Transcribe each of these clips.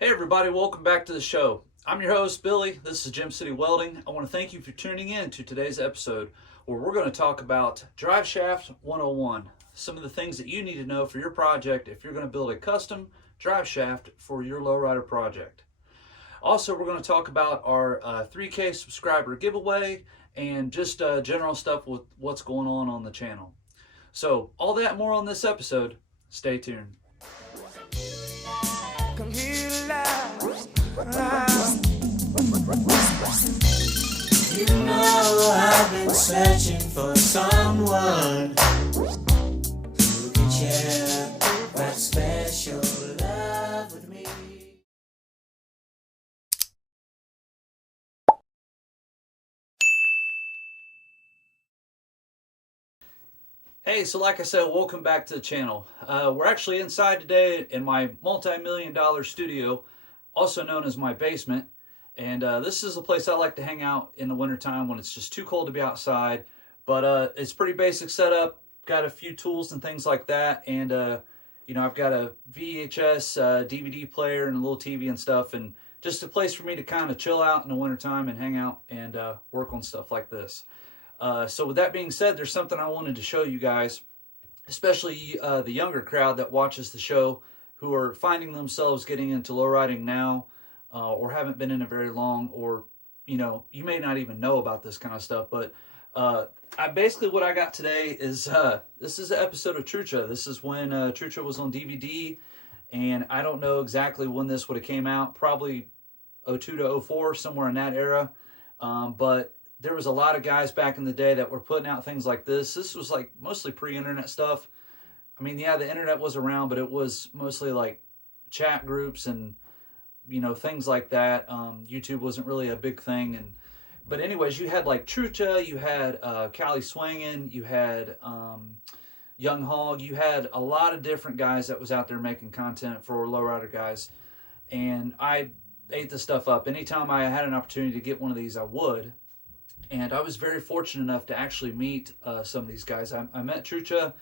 Hey everybody, welcome back to the show. I'm your host, Billy. This is Gem City Welding. I want to thank you for tuning in to today's episode where we're going to talk about driveshaft 101. Some of the things that you need to know for your project if you're going to build a custom driveshaft for your lowrider project. Also, we're going to talk about our 3K subscriber giveaway and just general stuff with what's going on the channel. So, all that and more on this episode. Stay tuned. Come here alive. You know I've been searching for someone who can share that special love with me. Hey, so like I said, welcome back to the channel. We're actually inside today in my multi-million-dollar studio, also known as my basement. And this is a place I like to hang out in the wintertime when it's just too cold to be outside. But it's pretty basic setup. Got a few tools and things like that. And, I've got a VHS DVD player and a little TV and stuff. And just a place for me to kind of chill out in the wintertime and hang out and work on stuff like this. So with that being said, there's something I wanted to show you guys, especially the younger crowd that watches the show who are finding themselves getting into lowriding now or haven't been in it very long, or, you may not even know about this kind of stuff. But basically what I got today is this is an episode of Trucha. This is when Trucha was on DVD, and I don't know exactly when this would have came out, probably 02 to 04, somewhere in that era. But there was a lot of guys back in the day that were putting out things like this. This was like mostly pre-internet stuff. I mean, yeah, the internet was around, but it was mostly like chat groups and, things like that. YouTube wasn't really a big thing. But anyways, you had like Trucha, you had Cali Swangin', you had Young Hog, you had a lot of different guys that was out there making content for lowrider guys. And I ate this stuff up. Anytime I had an opportunity to get one of these, I would. And I was very fortunate enough to actually meet some of these guys. I met Trucha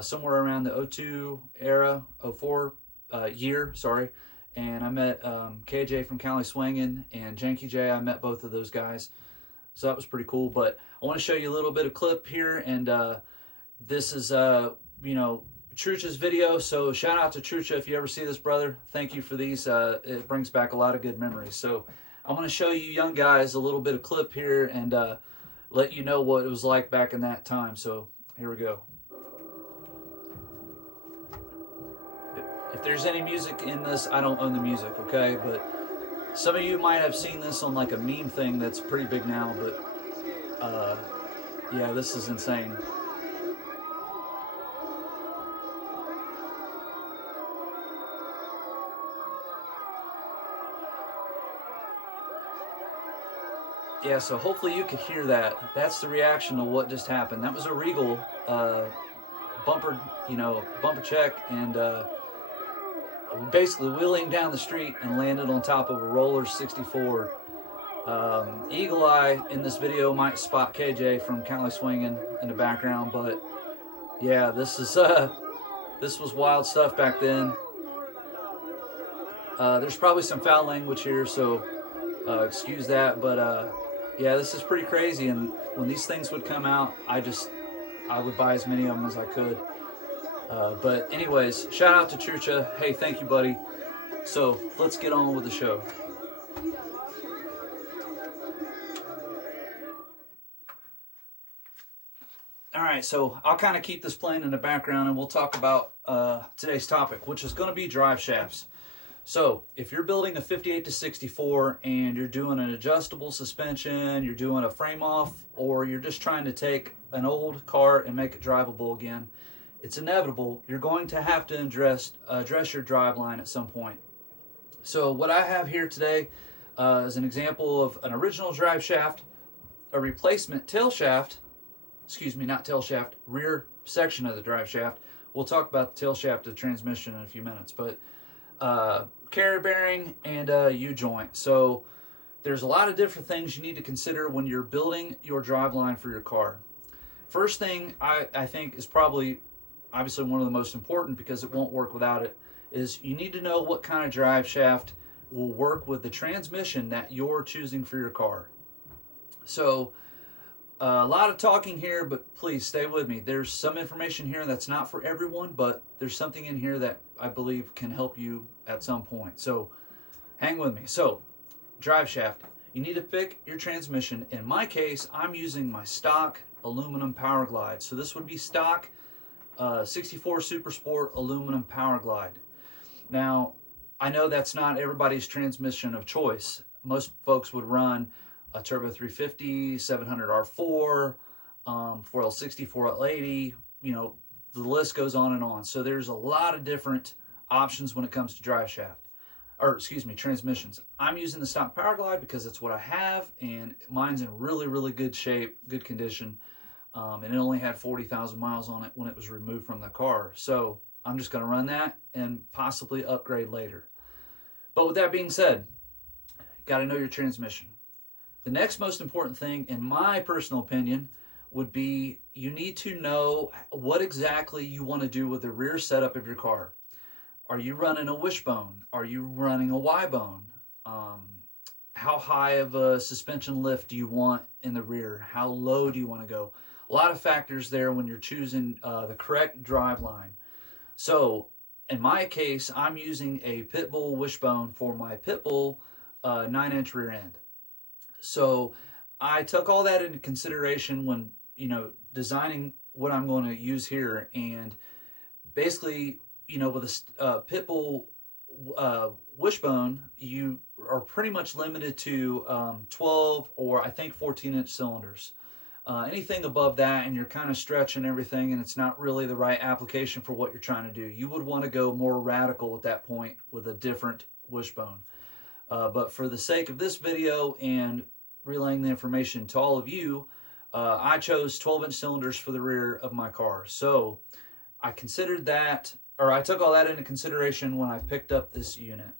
somewhere around the 02 era, 04 year, sorry. And I met KJ from Cali Swangin' and Janky J. I met both of those guys. So that was pretty cool. But I want to show you a little bit of clip here. And this is, Trucha's video. So shout out to Trucha if you ever see this, brother. Thank you for these. It brings back a lot of good memories. So I'm going to show you young guys a little bit of clip here and let you know what it was like back in that time. So here we go. If there's any music in this, I don't own the music, okay? But some of you might have seen this on like a meme thing that's pretty big now, but yeah, this is insane. Yeah, so hopefully you could hear that. That's the reaction to what just happened. That was a Regal bumper check, and basically wheeling down the street and landed on top of a Roller 64. Eagle Eye in this video might spot KJ from Cali Swingin' in the background, but yeah, this was wild stuff back then. There's probably some foul language here, so excuse that, but yeah, this is pretty crazy. And when these things would come out, I would buy as many of them as I could. But anyways, shout out to Trucha. Hey, thank you, buddy. So let's get on with the show. All right, so I'll kind of keep this playing in the background, and we'll talk about today's topic, which is going to be drive shafts. So if you're building a 58 to 64 and you're doing an adjustable suspension, you're doing a frame off, or you're just trying to take an old car and make it drivable again, it's inevitable. You're going to have to address your drive line at some point. So what I have here today is an example of an original drive shaft, a replacement tail shaft, not tail shaft, rear section of the drive shaft. We'll talk about the tail shaft of the transmission in a few minutes, but carrier bearing and U-joint. So there's a lot of different things you need to consider when you're building your drive line for your car. First thing I think is probably obviously one of the most important, because it won't work without it, is you need to know what kind of drive shaft will work with the transmission that you're choosing for your car. So a lot of talking here, but please stay with me. There's some information here that's not for everyone, but there's something in here that I believe can help you at some point. So hang with me. So drive shaft, you need to pick your transmission. In my case, I'm using my stock aluminum Power Glide. So this would be stock 64 Super Sport aluminum Power Glide. Now, I know that's not everybody's transmission of choice. Most folks would run a Turbo 350, 700 R4, 4L60, 4L80, you know, the list goes on and on. So there's a lot of different options when it comes to drive shaft, or excuse me, transmissions. I'm using the stock Power Glide because it's what I have, and mine's in really, really good shape, good condition, and it only had 40,000 miles on it when it was removed from the car. So I'm just going to run that and possibly upgrade later. But with that being said, you got to know your transmission. The next most important thing, in my personal opinion, would be you need to know what exactly you want to do with the rear setup of your car. Are you running a wishbone? Are you running a Y-bone? How high of a suspension lift do you want in the rear? How low do you want to go? A lot of factors there when you're choosing the correct drive line. So in my case, I'm using a Pitbull wishbone for my Pitbull 9-inch rear end. So I took all that into consideration when, you know, designing what I'm going to use here. And basically, you know, with a Pitbull wishbone, you are pretty much limited to 12 or I think 14-inch cylinders. Anything above that and you're kind of stretching everything and it's not really the right application for what you're trying to do. You would want to go more radical at that point with a different wishbone. But for the sake of this video and relaying the information to all of you, I chose 12-inch cylinders for the rear of my car. So I considered that, or I took all that into consideration when I picked up this unit.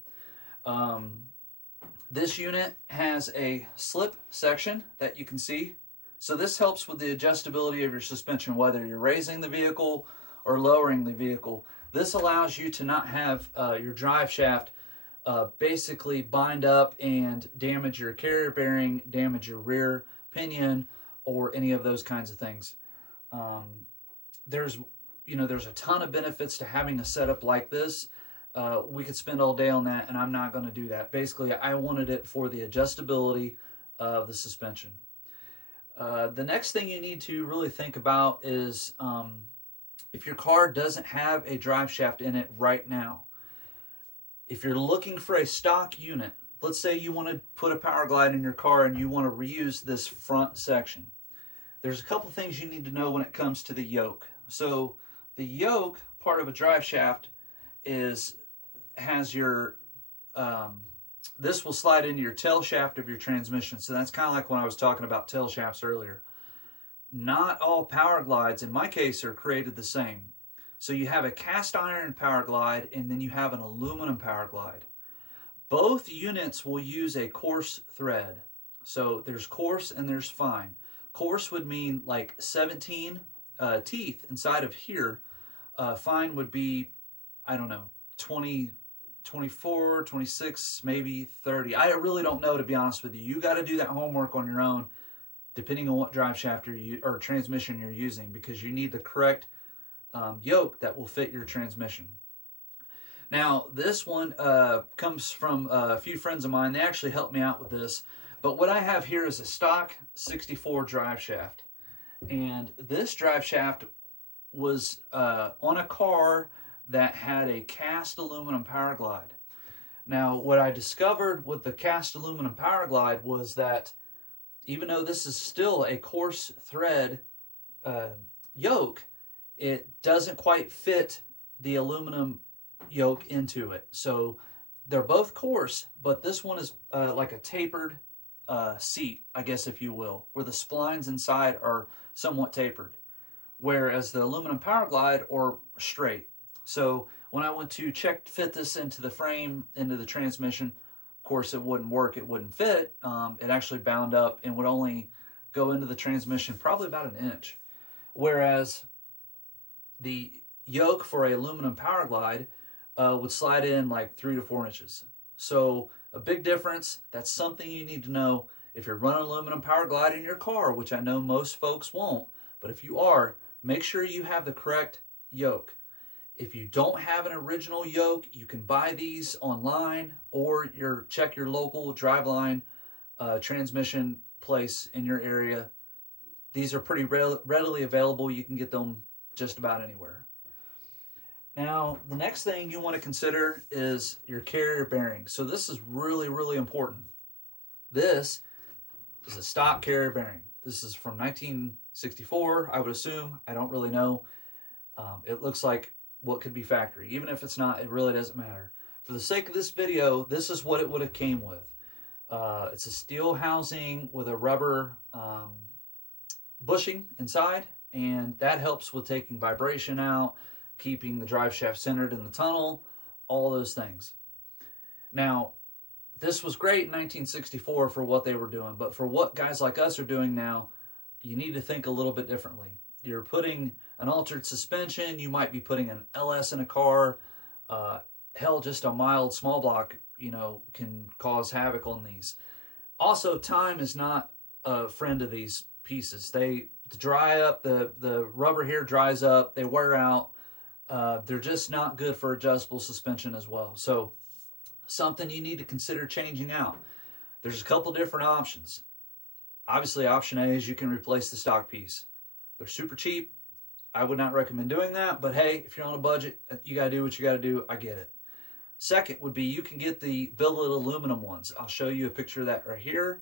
This unit has a slip section that you can see. So this helps with the adjustability of your suspension, whether you're raising the vehicle or lowering the vehicle. This allows you to not have your drive shaft basically bind up and damage your carrier bearing, damage your rear pinion, or any of those kinds of things. There's a ton of benefits to having a setup like this. We could spend all day on that, and I'm not going to do that. Basically, I wanted it for the adjustability of the suspension. The next thing you need to really think about is if your car doesn't have a drive shaft in it right now. If you're looking for a stock unit, let's say you want to put a Power Glide in your car and you want to reuse this front section. There's a couple things you need to know when it comes to the yoke. So the yoke part of a drive shaft has your, this will slide into your tail shaft of your transmission. So that's kind of like when I was talking about tail shafts earlier. Not all Power Glides, in my case, are created the same. So you have a cast iron Power Glide and then you have an aluminum Power Glide. Both units will use a coarse thread. So there's coarse and there's fine. Coarse would mean like 17 teeth inside of here. Fine would be, I don't know, 20, 24, 26, maybe 30. I really don't know, to be honest with you. You got to do that homework on your own, depending on what drive shaft or transmission you're using, because you need the correct yoke that will fit your transmission. Now, this one comes from a few friends of mine. They actually helped me out with this. But what I have here is a stock 64 drive shaft. And this drive shaft was on a car that had a cast aluminum Power Glide. Now, what I discovered with the cast aluminum Power Glide was that even though this is still a coarse thread yoke, it doesn't quite fit the aluminum yoke into it. So they're both coarse, but this one is like a tapered seat, I guess, if you will, where the splines inside are somewhat tapered, whereas the aluminum Power Glide are straight. So when I went to fit this into the frame, into the transmission, of course it wouldn't work, it wouldn't fit. It actually bound up and would only go into the transmission probably about an inch. Whereas the yoke for a aluminum Power Glide would slide in like 3 to 4 inches. So a big difference. That's something you need to know if you're running aluminum power glide in your car, which I know most folks won't. But if you are, make sure you have the correct yoke. If you don't have an original yoke, you can buy these online, or check your local Driveline transmission place in your area. These are pretty readily available. You can get them just about anywhere. Now, the next thing you want to consider is your carrier bearing. So this is really, really important. This is a stock carrier bearing. This is from 1964, I would assume. I don't really know. It looks like what could be factory. Even if it's not, it really doesn't matter. For the sake of this video, this is what it would have came with. It's a steel housing with a rubber bushing inside, and that helps with taking vibration out, keeping the drive shaft centered in the tunnel, all those things. Now, this was great in 1964 for what they were doing, but for what guys like us are doing now, you need to think a little bit differently. You're putting an altered suspension, you might be putting an LS in a car, hell, just a mild small block, can cause havoc on these. Also, time is not a friend of these pieces. They dry up, the rubber here dries up, they wear out. They're just not good for adjustable suspension as well. So something you need to consider changing out. There's a couple different options. Obviously, option A is you can replace the stock piece. They're super cheap. I would not recommend doing that, but hey, if you're on a budget, you gotta do what you gotta do. I get it. Second would be you can get the billet aluminum ones. I'll show you a picture of that right here.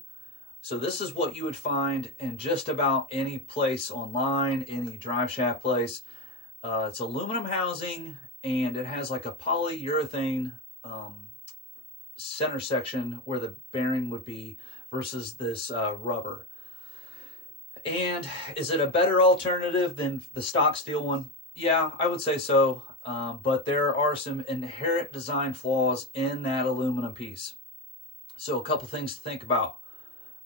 So this is what you would find in just about any place online, any drive shaft place. It's aluminum housing, and it has like a polyurethane center section where the bearing would be versus this rubber. And is it a better alternative than the stock steel one? Yeah, I would say so. But there are some inherent design flaws in that aluminum piece. So a couple things to think about.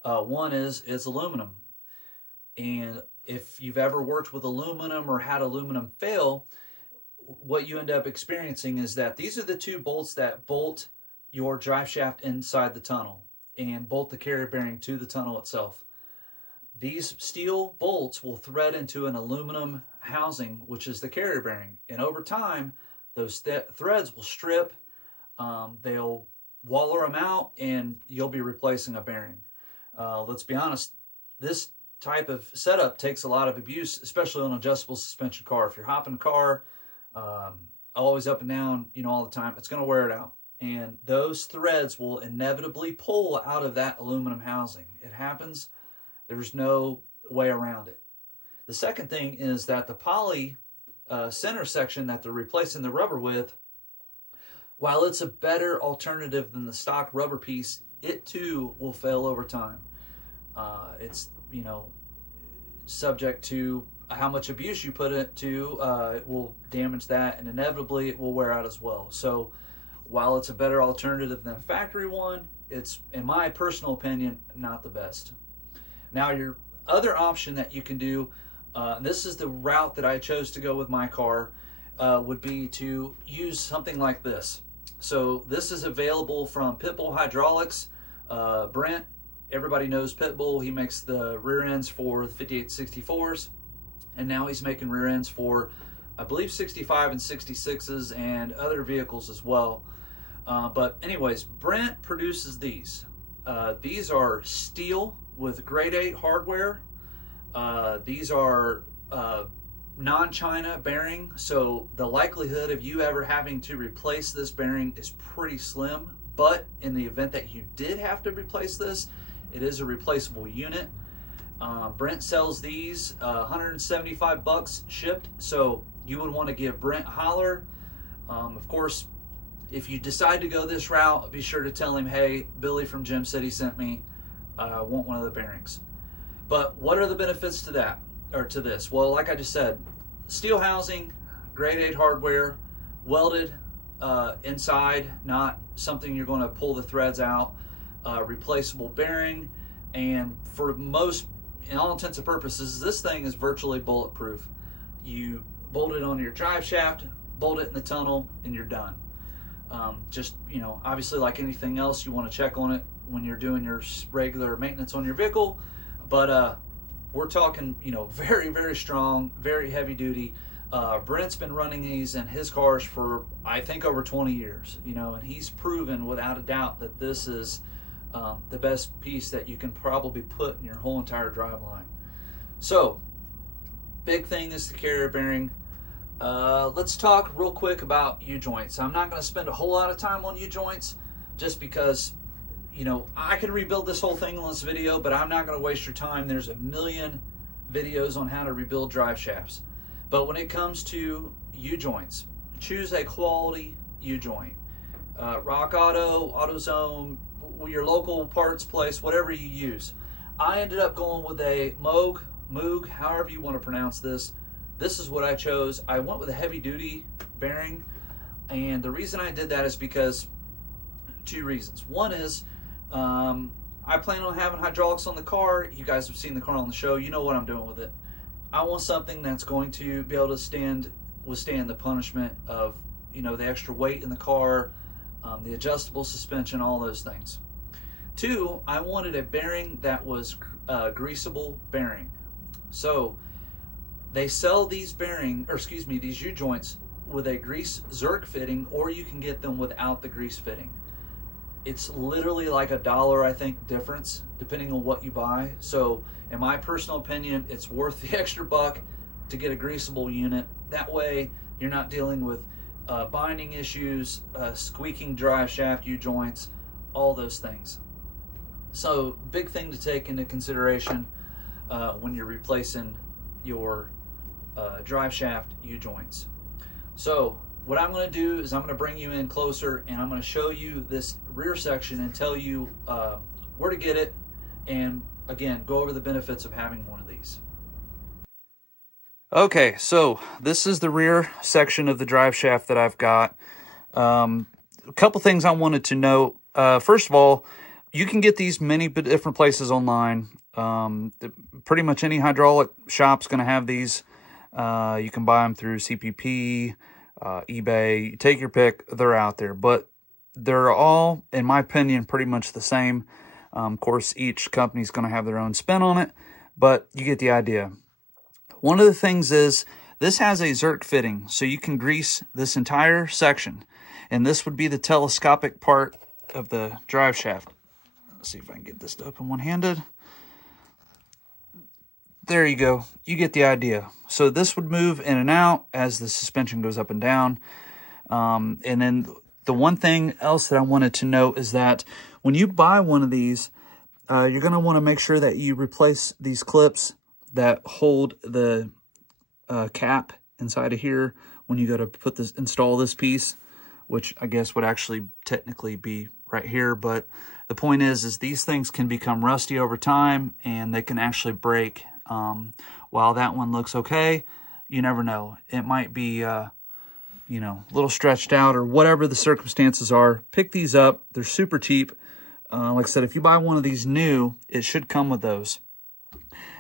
One is it's aluminum. And if you've ever worked with aluminum or had aluminum fail, what you end up experiencing is that these are the two bolts that bolt your drive shaft inside the tunnel and bolt the carrier bearing to the tunnel itself. These steel bolts will thread into an aluminum housing, which is the carrier bearing. And over time, those threads will strip, they'll waller them out, and you'll be replacing a bearing. Let's be honest, this type of setup takes a lot of abuse, especially on an adjustable suspension car. If you're hopping a car, always up and down, all the time, it's going to wear it out. And those threads will inevitably pull out of that aluminum housing. It happens. There's no way around it. The second thing is that the poly center section that they're replacing the rubber with, while it's a better alternative than the stock rubber piece, it too will fail over time. It's, subject to how much abuse you put it to, it will damage that, and inevitably it will wear out as well. So while it's a better alternative than a factory one, it's, in my personal opinion, not the best. Now, your other option that you can do, this is the route that I chose to go with my car, would be to use something like this. So this is available from Pitbull Hydraulics. Brent, everybody knows Pitbull. He makes the rear ends for the 5864s, and now he's making rear ends for, I believe, 65 and 66s and other vehicles as well. But anyways, Brent produces these. These are steel with grade 8 hardware. These are non-China bearing, so the likelihood of you ever having to replace this bearing is pretty slim. But in the event that you did have to replace this, it is a replaceable unit. Brent sells these 175 bucks shipped, so you would want to give Brent a holler. Of course, if you decide to go this route, be sure to tell him, hey, Billy from Gem City sent me. I want one of the bearings. But what are the benefits to that, or to this? Well, like I just said, steel housing, grade 8 hardware, welded inside, not something you're going to pull the threads out, replaceable bearing, and for most, in all intents and purposes, this thing is virtually bulletproof. You bolt it onto your drive shaft, bolt it in the tunnel, and you're done. Just, obviously like anything else, you want to check on it when you're doing your regular maintenance on your vehicle. But we're talking, very, very strong, very heavy duty. Brent's been running these in his cars for, I think, over 20 years, and he's proven without a doubt that this is the best piece that you can probably put in your whole entire drive line. So, big thing is the carrier bearing. Let's talk real quick about U-joints. I'm not going to spend a whole lot of time on U-joints just because, I can rebuild this whole thing in this video, but I'm not going to waste your time. There's a million videos on how to rebuild drive shafts. But when it comes to U-joints, choose a quality U-joint. Rock Auto, AutoZone, your local parts place, whatever you use. I ended up going with a Moog, however you want to pronounce this. This is what I chose. I went with a heavy duty bearing, and the reason I did that is because two reasons. One is I plan on having hydraulics on the car. You guys have seen the car on the show. You know what I'm doing with it. I want something that's going to be able to withstand the punishment of the extra weight in the car, the adjustable suspension, all those things. Two, I wanted a bearing that was greasable bearing. So they sell these these U-joints with a grease Zerk fitting, or you can get them without the grease fitting. It's literally like $1, I think, difference depending on what you buy. So in my personal opinion, it's worth the extra buck to get a greasable unit. That way you're not dealing with binding issues, squeaking drive shaft U-joints, all those things. So big thing to take into consideration when you're replacing your drive shaft U-joints. So what I'm going to do is I'm going to bring you in closer, and I'm going to show you this rear section and tell you where to get it, and again, go over the benefits of having one of these. Okay, so this is the rear section of the drive shaft that I've got. A couple things I wanted to note. First of all, you can get these many different places online. Pretty much any hydraulic shop's going to have these. You can buy them through CPP, eBay. Take your pick. They're out there, but they're all, in my opinion, pretty much the same. Of course, each company's going to have their own spin on it, but you get the idea. One of the things is this has a Zerk fitting, so you can grease this entire section, and this would be the telescopic part of the drive shaft. Let's see if I can get this to open one-handed. There you go. You get the idea. So this would move in and out as the suspension goes up and down. And then the one thing else that I wanted to note is that when you buy one of these, you're going to want to make sure that you replace these clips that hold the cap inside of here when you go to install this piece, which I guess would actually technically be right here. But the point is these things can become rusty over time, and they can actually break. While that one looks okay, you never know. It might be, a little stretched out or whatever the circumstances are. Pick these up. They're super cheap. Like I said, if you buy one of these new, it should come with those.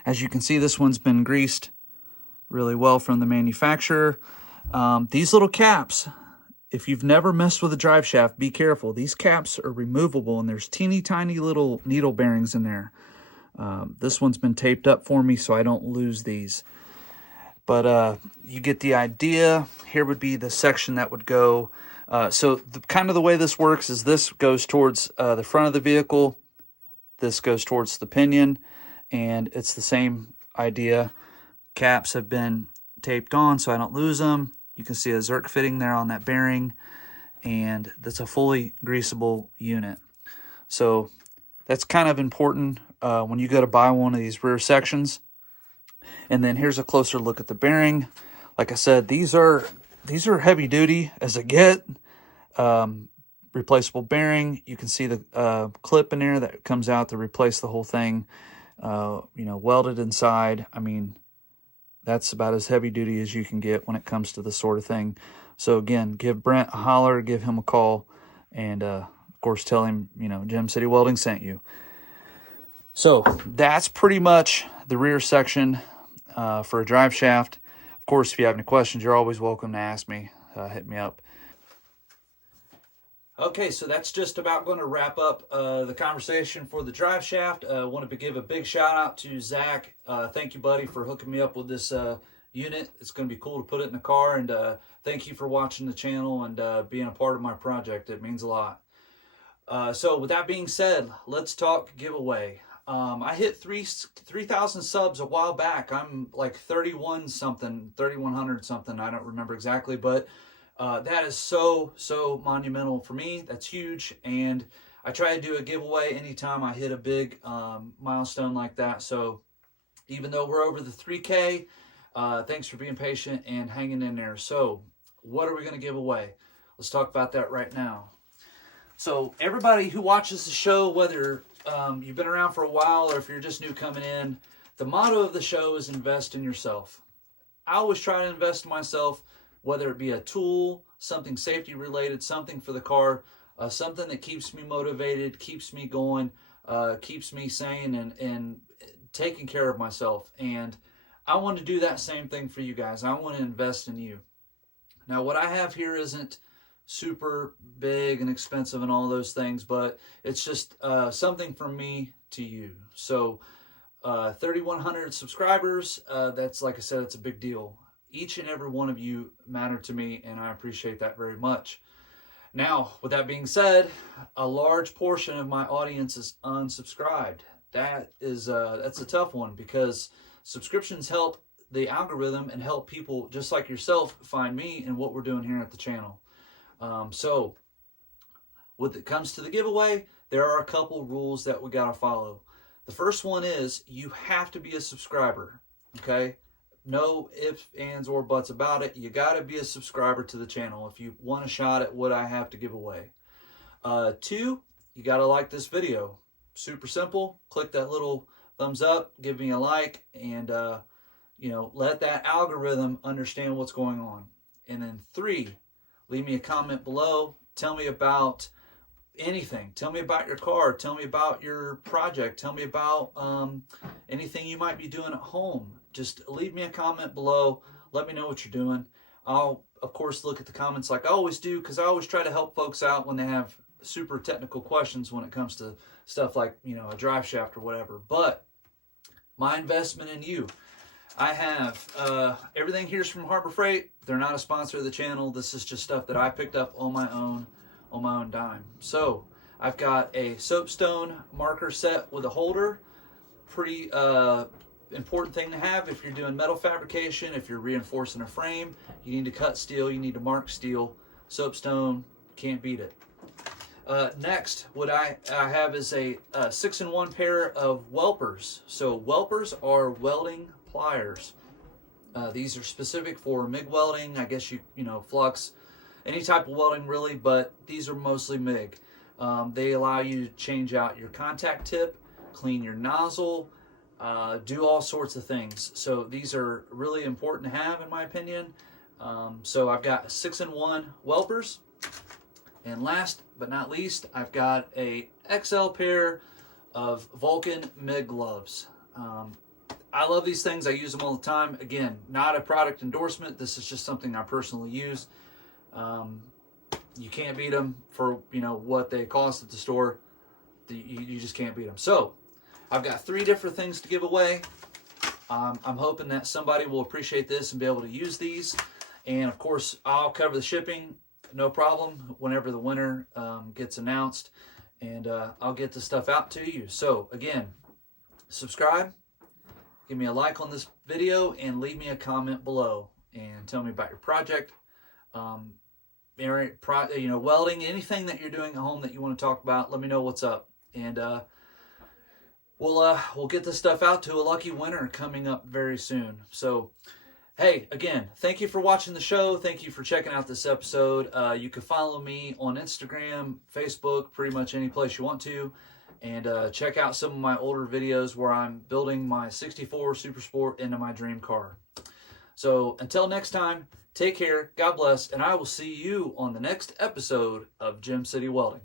As you can see, this one's been greased really well from the manufacturer. These little caps, if you've never messed with a drive shaft, be careful. These caps are removable, and there's teeny tiny little needle bearings in there. This one's been taped up for me so I don't lose these. But you get the idea. Here would be the section that would go. So kind of the way this works is this goes towards the front of the vehicle. This goes towards the pinion. And it's the same idea. Caps have been taped on so I don't lose them. You can see a Zerk fitting there on that bearing. And that's a fully greasable unit. So that's kind of important when you go to buy one of these rear sections. And then here's a closer look at the bearing. Like I said, these are heavy duty as a get. Replaceable bearing. You can see the clip in there that comes out to replace the whole thing. Welded inside. I mean, that's about as heavy duty as you can get when it comes to this sort of thing. So again, give Brent a holler, give him a call, and of course tell him, Gem City Welding sent you. So that's pretty much the rear section for a drive shaft. Of course, if you have any questions, you're always welcome to ask me. Hit me up. Okay, so that's just about going to wrap up the conversation for the drive shaft. I wanted to give a big shout out to Zach. Thank you, buddy, for hooking me up with this unit. It's going to be cool to put it in the car, and thank you for watching the channel and being a part of my project. It means a lot. So with that being said, let's talk giveaway. I hit 3,000 subs a while back. I'm like 31 something, 3,100 something. I don't remember exactly, but that is so monumental for me. That's huge, and I try to do a giveaway anytime I hit a big milestone like that. So even though we're over the 3K, thanks for being patient and hanging in there. So what are we going to give away? Let's talk about that right now. So everybody who watches the show, whether you've been around for a while or if you're just new coming in, the motto of the show is invest in yourself. I always try to invest in myself, whether it be a tool, something safety related, something for the car, something that keeps me motivated, keeps me going, keeps me sane and taking care of myself. And I want to do that same thing for you guys. I want to invest in you. Now, what I have here isn't super big and expensive and all those things, but it's just something from me to you. So 3,100 subscribers, that's, like I said, it's a big deal. Each and every one of you matter to me, and I appreciate that very much. Now, with that being said, a large portion of my audience is unsubscribed. That's a tough one, because subscriptions help the algorithm and help people just like yourself find me and what we're doing here at the channel. So when it comes to the giveaway, there are a couple rules that we got to follow. The first one is you have to be a subscriber, okay? No ifs, ands, or buts about it. You got to be a subscriber to the channel if you want a shot at what I have to give away. 2, you got to like this video. Super simple. Click that little thumbs up, give me a like, and let that algorithm understand what's going on. And then 3, leave me a comment below. Tell me about anything. Tell me about your car. Tell me about your project. Tell me about anything you might be doing at home. Just leave me a comment below. Let me know what you're doing. I'll, of course, look at the comments like I always do, because I always try to help folks out when they have super technical questions when it comes to stuff like, a drive shaft or whatever. But my investment in you. I have everything here's from Harbor Freight. They're not a sponsor of the channel. This is just stuff that I picked up on my own dime. So I've got a soapstone marker set with a holder. Pretty important thing to have if you're doing metal fabrication. If you're reinforcing a frame, you need to cut steel, you need to mark steel. Soapstone, can't beat it. Next, what I have is a 6-in-1 pair of welpers. So welpers are welding pliers. These are specific for MIG welding, I guess flux, any type of welding really, but these are mostly MIG. They allow you to change out your contact tip, clean your nozzle, do all sorts of things. So these are really important to have, in my opinion. So I've got 6-in-1 welpers. And last but not least, I've got a XL pair of Vulcan MIG gloves. I love these things. I use them all the time. Again, not a product endorsement. This is just something I personally use. You can't beat them for what they cost at the store. You just can't beat them. So I've got 3 different things to give away. I'm hoping that somebody will appreciate this and be able to use these. And of course, I'll cover the shipping, no problem, whenever the winner gets announced. And I'll get the stuff out to you. So again, subscribe. Give me a like on this video and leave me a comment below and tell me about your project, welding, anything that you're doing at home that you want to talk about. Let me know what's up, and we'll get this stuff out to a lucky winner coming up very soon. So, hey, again, thank you for watching the show. Thank you for checking out this episode. You can follow me on Instagram, Facebook, pretty much any place you want to. And check out some of my older videos where I'm building my 64 Super Sport into my dream car. So until next time, take care, God bless, and I will see you on the next episode of Gem City Welding.